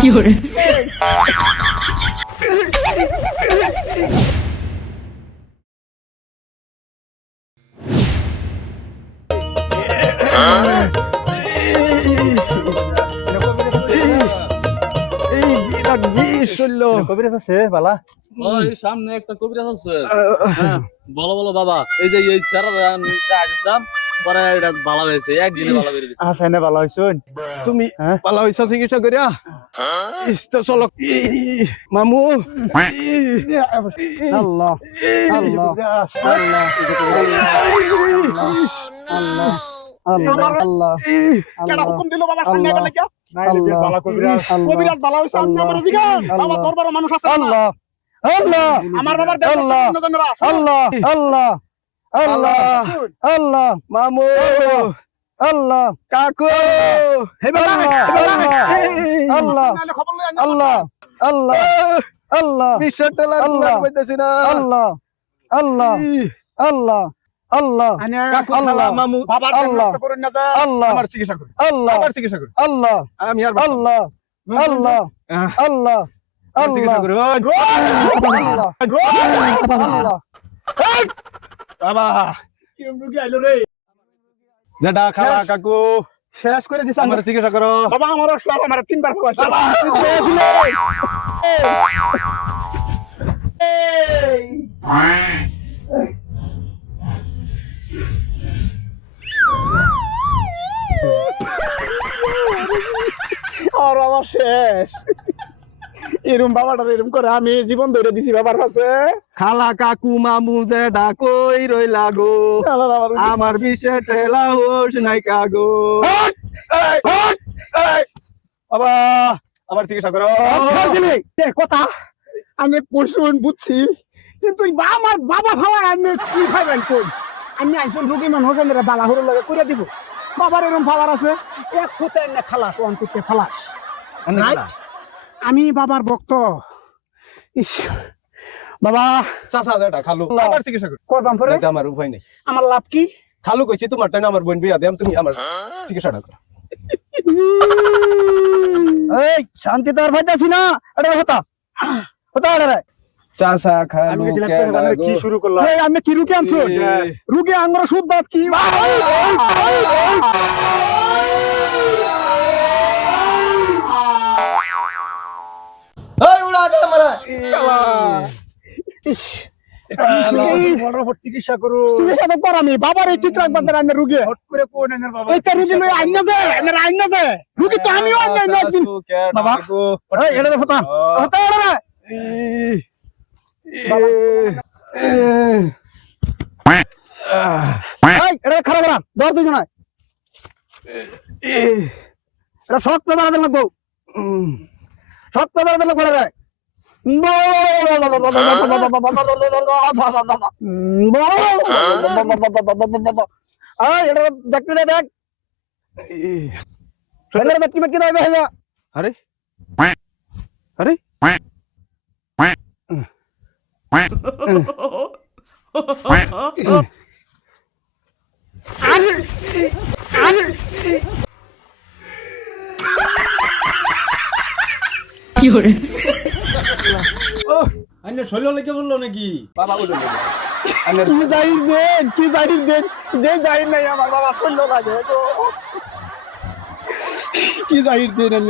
কি করে কবিরাজ আছে বালা ওই সামনে একটা কবিরাজ আছে। হ্যাঁ বলো বলো বাবা, এই যে এই আসলাম পরে এটা ভালো হয়েছে, একদিনে ভালো করে দিচ্ছে। আছে না বালা হইছুন তুমি হ্যাঁ? পালা হইছা চিকিৎসা করিয়া তো চলো মামু আল্লাহ আল্লাহ আল্লাহ আল্লাহ আল্লাহ আল্লাহ কেডা হুকুম দিল বাবা সামনে গেলে কি আল্লাহ বালা কবিরাজ কবিরাজ বালা হইছে আমি আমার জিগান বাবা দরবারে মানুষ আছে আল্লাহ আল্লাহ আমার বাবার দেশ আল্লাহ আল্লাহ আল্লাহ আল্লাহ আল্লাহ মামু আল্লাহ কাকু আল্লাহ খবর লই আল্লাহ আল্লাহ আল্লাহ বিষয়টা আল্লাহ পাইতেছি না আল্লাহ আল্লাহ আল্লাহ আল্লাহ কাকু আল্লাহ মামু বাবার আল্লাহ নষ্ট করুন না যা আল্লাহ আমার চিকিৎসা করুন আল্লাহ আমার চিকিৎসা করুন আল্লাহ আমি আর আল্লাহ আল্লাহ আল্লাহ চিকিৎসা আল্লাহ করুন আল্লাহ বাবা কি রুগী আইলো রে যেটা খালা কাকু শেষ করে দিছ আমার চিকিৎসা করো বাবা আমার সব আমার তিনবার খাওয়াইছে আর আমার শেষ এরম বাবাটা এরম করে আমি জীবন ধরে দিছি বাবার কাছে খালা কাকু মামু যেটা কই রইলা গো আমার বিষে ঠেলা হোস নাই কাগো বাবা আমার চিকিৎসা করো কথা আমি পশুন বুঝছি কিন্তু আমার বাবা ভাবা আমি কি খাইবেন কোন আমি আইসন রোগী মানুষ আমি বালা হরো লাগে করে দিব বাবার এরকম ফালার আছে এক ফুটে না খালাস ওয়ান ফুটে ফালাস আমি বাবার ভক্ত ইস বাবা চাচা যেটা খালু আমার চিকিৎসা করো করবাম পরে আমার উপায় নেই আমার লাভ কি খালু কইছি তোমার টাইম আমার বোন বিয়া দেম তুমি আমার চিকিৎসাটা করো এই শান্তি তো আর পাইতাছি না আরে হতা হতা আরে চাচা খালু কি শুরু করলাম আমি কি রুগী আনছো রুগী আঙ্গুর সুদ দাঁত কি এই উড়া গেল মারা ইস চিকিৎসা করো চিকিৎসা তো করামি বাবার এই ঠিক রাখবার আমি রুগী হট করে কোন এনের বাবা এই রুগী লই আইনা দে এনের আইনা দে রুগী তো আমিও আইনা না একদিন বাবা এই এটা হতা হতা রে এই এটা খারাপ না দর দুজন এটা শক্ত দাঁড়াতে লাগবো শক্ত দাঁড়াতে লাগবো রে এটা দেখতে দে দেখ দেখতে দেখতে দেবে আরে আরে কি করে আইনে শৈল লেগে বললো নাকি বাবা বলো কি জাহির দেন যে জাহির নাই আমার বাবা শুনলো লাগে কি জাহির দেন